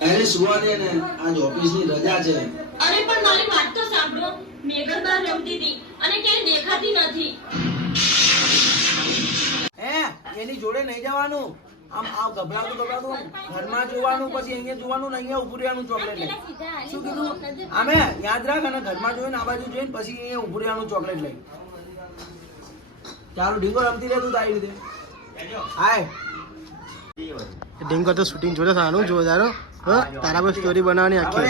એને સુવા દે ને, આજ ઓફિસની રજા છે. અરે પણ મારી વાત તો સાંભળો. મેઘલ બહાર રમતી હતી અને ક્યાંય દેખાતી નથી. એની જોડે નહીં જવાનું. આમ ગભરાતું ઘરમાં જોવાનું, પછી અહીંયા જોવાનું ને અહીંયા ઉભું રહેવાનું ચોકલેટ લઈ. શું કીધું? આમે યાદ રાખ, અને ઘરમાં જોઈને આ બાજુ જોઈને પછી અહીંયા ઉભું રહેવાનું ચોકલેટ લઈ. ચાલો ઢીંગો રમતી રહે તું તારી રીતે. હાય ઢીંગો તો શૂટિંગ જોડે સારું જોરદાર. તારા પર સ્ટોરી બનાવવાની આખી.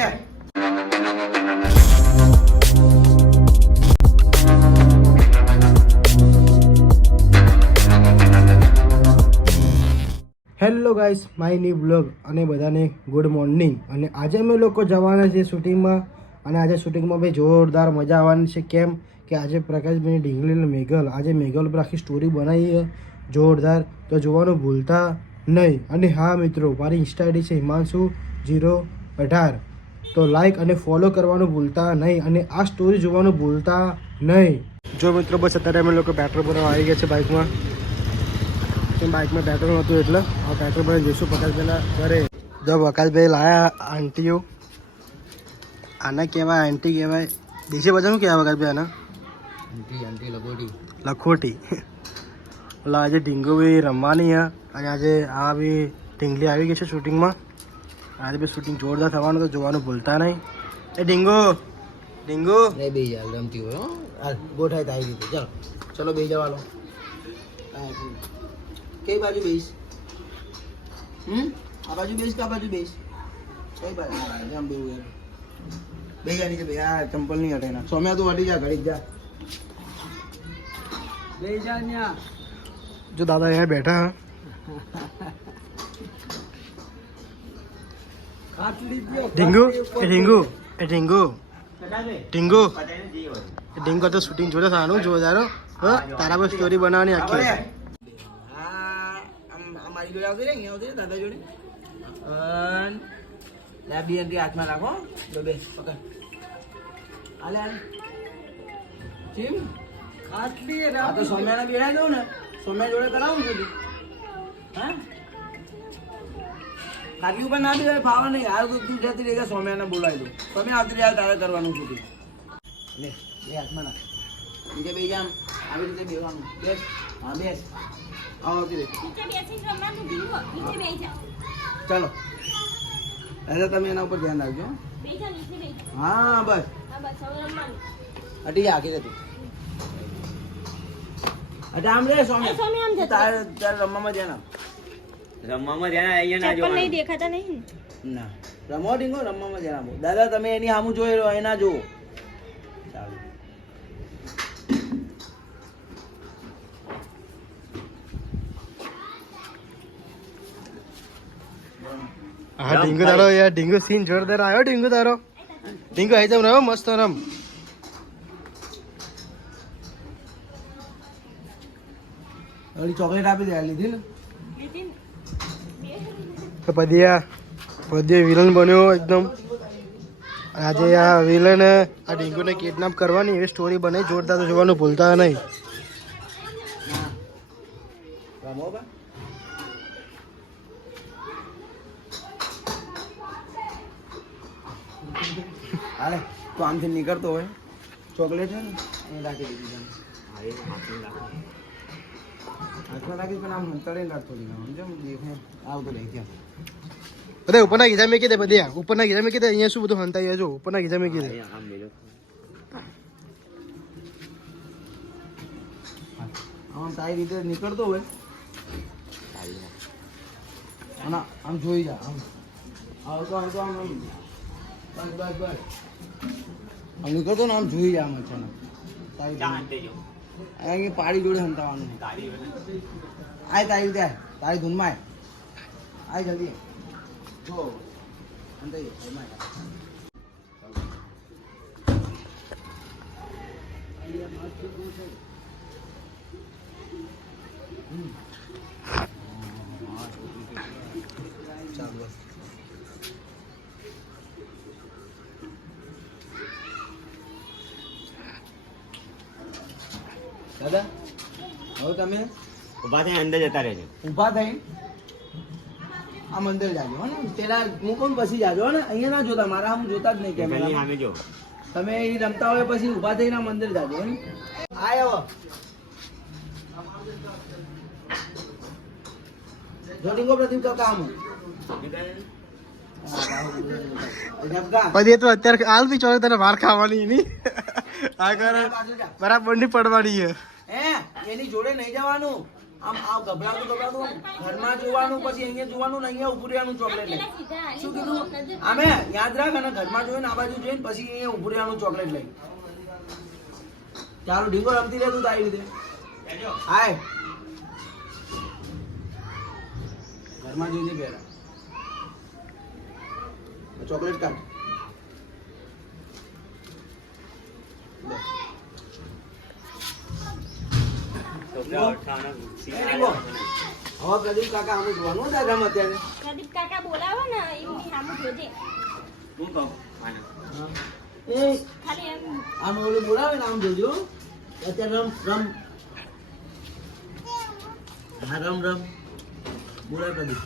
Hello guys, my new blog અને બધાને ગુડ મોર્નિંગ. અને આજે અમે લોકો જવાના છીએ શૂટિંગમાં. અને આજે શૂટિંગમાં ભાઈ જોરદાર મજા આવવાની છે. કેમ કે આજે પ્રકાશભાઈ ઢીંગલી અને મેઘલ, આજે મેઘલ પર આખી સ્ટોરી બનાવી જોરદાર. તો જોવાનું ભૂલતા નહીં. અને હા મિત્રો, મારી ઇન્સ્ટા આઈડી છે himanshu018. તો લાઈક અને ફોલો કરવાનું ભૂલતા નહીં. અને આ સ્ટોરી જોવાનું ભૂલતા નહીં. જો મિત્રો, બસ અત્યારે અમે લોકો પેટ્રોલ ભરવા આવી ગયા છે બાઇકમાં. બાઇકમાં પેટ્રોલ નહોતું એટલે આ પેટ્રોલ ભરીને જઈશું પ્રકાશભાઈના ઘરે. જો પ્રકાશભાઈ લાયા આંટીઓ. આના કહેવાય આંટી કહેવાય. દેશી ભાષા શું કહેવાય પ્રકાશભાઈ આના? આંટી લખોટી. એટલે આજે ઢીંગો બી રમવાની છે. અને આજે આ બી ઢીંગલી આવી ગઈ છે શૂટિંગમાં. આજે બી શૂટિંગ જોરદાર થવાનું, તો જોવાનું ભૂલતા નહીં. એ ઢીંગો બે યાર રમતી હોય. ગોઠાય તો આવી રીતે. ચાલો ચલો બે જવાનો. કઈ બાજુ બેસ? આ બાજુ બેસ કે આ બાજુ બેસ? કઈ બાજુ? આમ બેવું યાર. બે જા નીચે બે. આ ચંપલ નહીં હટે ના. સોમ્યા તું હટી જા, ઘડી જા. બે જા ન્યા. જો દાદા અહીંયા બેઠા. ઢીંગો તો શૂટિંગ જોડે સારું જોરદાર. તારા પર સ્ટોરી બનાવવાની આખી. મારી જોડે આવતી રે, અહીંયા આવતી રે દાદા જોડે. બે અંટી હાથમાં રાખો. બે પકડ. હાલે હાલે. ચીમ ખાટલી આ તો સોમ્યાને બેહાઈ દઉં ને. સોમ્યા જોડે કરાવું છું. હા, ખાટલી ઉપર ના બી ફાવે નહીં. હાલ તું જતી રહી, સોમ્યાને બોલાવી દઉં. તમે આવતી રહ્યા તારે કરવાનું છું. લે બે હાથમાં નાખ. નીચે બે જામ. આવી રીતે બેવાનું. બેસ. હા બેસ. આવતી રે. નીચે બેસીને રમવાનું ઢીંગો. નીચે બેસી જા. ચાલો એટલે તમે એના ઉપર ધ્યાન રાખજો. બેસી જા, નીચે બેસી જા. હા બસ. હા બસ, હવે રમવાનું. હટી જા આખી તું. અચ્છા આમ રે સ્વામી. સ્વામી આમ જતો. તારે રમવામાં ધ્યાન આપ. રમવામાં ધ્યાન અહીંયા ના ચપ્પલ જોવાનું. નહીં દેખાતા નહીં ને? ના રમો ઢીંગો, રમવામાં ધ્યાન આપો. દાદા તમે એની સામું જોઈ રહ્યો, એના જુઓ. ચાલો હા ઢીંગો તારો યાર, ઢીંગો સીન જોરદાર આવ્યો. ઢીંગો તારો ઢીંગો આવી જાવ રમ, મસ્ત રમ. ઓલી ચોકલેટ આપી દે. લીધી ને? લીધી ને? તો પદિયા વિલન બન્યો એકદમ. આજે આ વિલન આ ઢીંગોને કિડનેપ કરવાની એવી સ્ટોરી બને જોરદાર. તો જોવાનું ભૂલતા નહીં. રમો બા. હાલે તો આમથી નીકળતો હોય. ચોકલેટ છે ને એ રાખી દીધી. હાથમાં રાખી પણ આમ તળે રાખતો આવતો રહી ત્યાં. બધા ઉપરના ગીધા મેં કીધે. બધા ઉપરના ગીધા મેં કીધે. અહીંયા શું બધું હંતાઈ જો. ઉપરના ગીધા મેં કીધે. આમ લેજો. આમ તારી રીતે નીકળતો હોય. આમ જોઈ જા. આમ આવતો આમ બસ બસ બસ. આમ નીકળતો ને આમ જોઈ જા. આમ અચાનક તારી અહીંયા પાડી જોડે હંતાવાનું. આય તારી રીતે આય. તારી ધૂનમાં આય જલ્દી. જો હંતાઈ એમાં. ચાલો દાદા હવે તમે ઉભા થઈને અંદર જતા રહેજો. ઊભા થઈ આ મંદિર જાજો હો ને પેલા મૂકો ને પછી જાજો હો ને અહીંયા ના જોતા મારા આમ જોતા જ નહીં કેમેરાની કેમેરા સામે જો તમે એ રમતા હોય પછી ઊભા થઈને આ મંદિર જાજો હો ને આયો જોડીંગો પ્રતિમ તો કામ પછી એ તો અત્યારે હાલ બી ચોરે તને વાર ખાવાની નહીં આ કરે બરાબર નહીં પડવાની છે હે એની જોડે નહીં જવાનું આમ આવ ગભરાતું ઘરમાં જોવાનું પછી અહીંયા જોવાનું ને અહીંયા ઉભું રહેવાનું ચોકલેટ લઈ શું કીધું આમે યાદ રાખ અને ઘરમાં જોઈને આ બાજુ જોઈને પછી અહીંયા ઉભું રહેવાનું ચોકલેટ લઈ ચાલો ઢીંગો રમતી રહે તું તારી રીતે હાય ઘરમાં જોઈને પહેલા ચોકલેટ કાઢ હવે પ્રદીપ કાકા આમ જોવાનું હતા ગમ અત્યારે પ્રદીપ કાકા બોલાવો ને એમની સામે જોજે હું કહું આને એ ખાલી એમ આમ ઓલું બોલાવે ને આમ જોજો અત્યારે રમ રમ હા રમ રમ બોલાય પ્રદીપ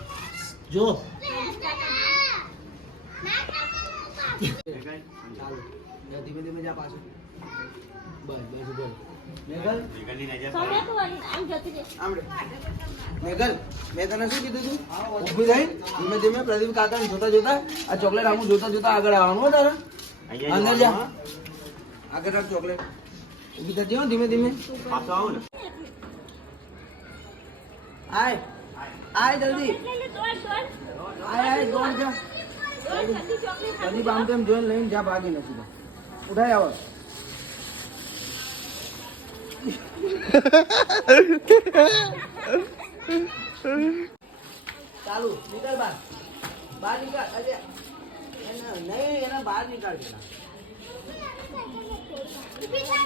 જો ચાલો ધીમે ધીમે જા પાછું બસ બસ બસ મેઘલ મેઘલની નજર તમે તો આમ જતી રહે આમડે મેઘલ મેં તને શું કીધું તું ઊભી થઈ ધીમે ધીમે પ્રદીપ કાકાને જોતા જોતા આ ચોકલેટ આમ જોતા જોતા આગળ આવવાનું હો તારે અહીંયા અંદર જા આગળ રાખ ચોકલેટ ઊભી થતી હો ધીમે ધીમે પાછો આવો ને આય આય જલ્દી લે લે દોડ દોડ આય દોડ જા દોડ જલ્દી ચોકલેટ પ્રદીપ આમ તેમ જોઈને લઈને જા ભાગી નથી ઉઠાઈ આવો ચાલુ નીકળ બહાર નીકળ અરે નહીં એના બહાર નીકળ પેલા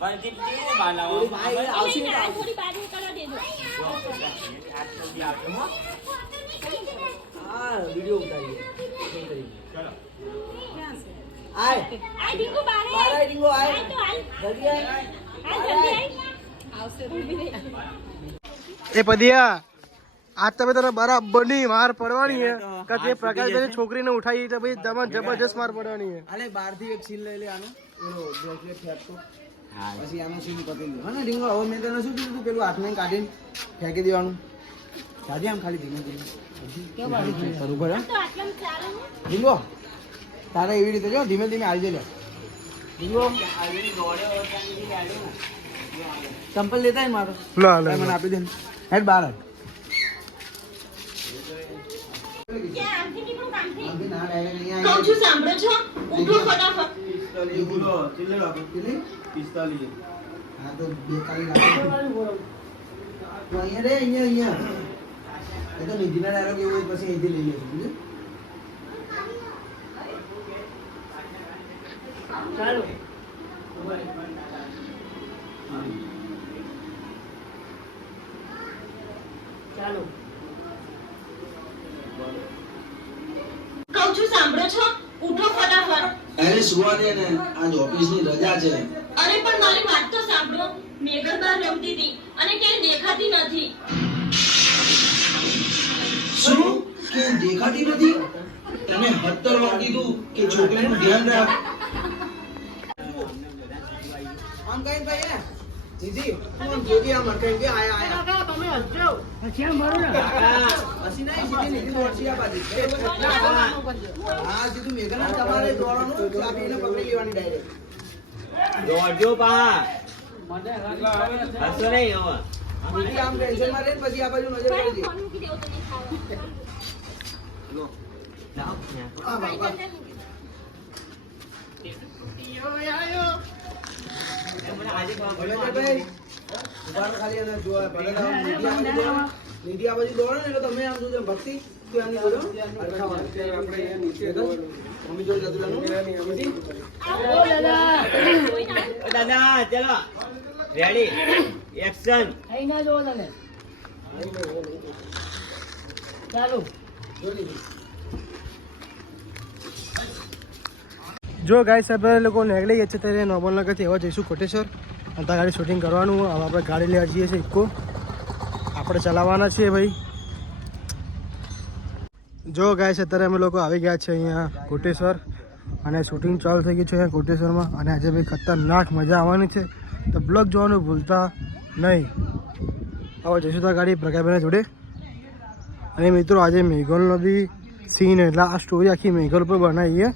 પણ કેટલી બાલાઓ થોડી બહાર આવશે ને આવશે. થોડી બહાર નીકળવા દેજો હા વિડીયો ઉતારીએ ચલો આય આ ડીંગુ બહાર બહાર આય ડીંગો આય આય તો હાલ જલ્દી આય હાલ જલ્દી આય આવશે ઊભી રહે એ પદિયા આજ તમે તને બરાબરની માર પડવાની છે કે તે પ્રકાશભાઈ છોકરીને ઉઠાવી એટલે ભાઈ તમારે જબરજસ્ત માર પડવાની છે અલે બહારથી એક સીન લઈ લે આનો એનો બ્રેસલેટ ફેંકતો હા પછી આનો સીન પતી ગયો હા ને ડીંગો હવે મેં તને શું કીધું તું પેલું હાથમાં કાઢીને ફેંકી દેવાનું સાજી આમ ખાલી ધીમે ધીમે કરું પડે તો આટલામાં ચાલે ને ડીંગો તારે એવી રીતે જો ધીમે ધીમે આવી જજો ડીંગો ચંપલ લેતા હે મારો લા ભાઈ મને આપી દે ને. હેડ બહાર આવ. ક્યાં આમથી નીકળું કામથી આમથી ના direct અહીંયા કહું છું સાંભળો છો ઉઠો ફટાફટ કેટલી? હા તો 42 રાખો. તું અહીંયા રે અહીંયા એ તો નિધિના ડાયલોગ એવું હોય પછી અહીંથી લઈ લેશું બીજું ચાલો ચાલો કહું છું સાંભળો છો ઉઠો ફટાફટ અરે સુવા દે ને આજ ઓફિસની રજા છે. અરે પણ મારી વાત તો સાંભળો મેઘલ બહાર રમતી હતી અને ક્યાંય દેખાતી નથી શું કે દેખાતી નથી? તને 70 વાર કીધું કે છોકરીનું ધ્યાન રાખ. આમ કઈ ભાઈ હે દીદી તું જોજી આમ કઈ કે આયા કાકા તમે હસજો પછી આમ મારો ને કાકા પછી નહીં સીધી નીકળી દોડશી આ બાજુ હા સીધું મેઘના તમારે દોડવાનું ચાબીને પકડી લેવાની ડાયરેક્ટ દોડજો પા હસો નહીં હવે દીદી આમ ટેન્શન માં રહે ને પછી આ બાજુ નજર ભાઈ કરી દે. ફોન મૂકી દેવો તો નહીં ખાવા આ બાપા મને આજે ભલે તો ભાઈ ઉભા રહો ખાલી અને જોવા ભલે તો આમ નિધિ આ બાજુ દોડે ને એટલે તમે આમ જોજો ભક્તિ તું આની બોલો મમ્મી જોડે જતું રહેવાનું. નિધિ? દાદા ચલો રેડી એક્શન જો નિધિ. જો ગાઈસ આપણે લોકો નીકળી ગયા છે ત્યારે નોર્મલ નગરથી એવા જઈશું કોટેશ્વર અને ત્યાં ગાડી શૂટિંગ કરવાનું હવે આપણે ગાડી લેવા જઈએ છીએ ઇકો આપણે ચલાવવાના છીએ ભાઈ જો ગાય છે અત્યારે અમે લોકો આવી ગયા છે અહીંયા કોટેશ્વર અને શૂટિંગ ચાલુ થઈ ગયું છે અહીંયા કોટેશ્વરમાં અને આજે ભાઈ ખતરનાક મજા આવવાની છે તો બ્લોગ જોવાનું ભૂલતા નહીં. હવે જઈશું તો ગાડી પ્રકાશભાઈના જોડે. અને મિત્રો આજે મેઘોલનો બી સીન એટલે આ સ્ટોરી આખી મેઘોલ પર બનાવી છે.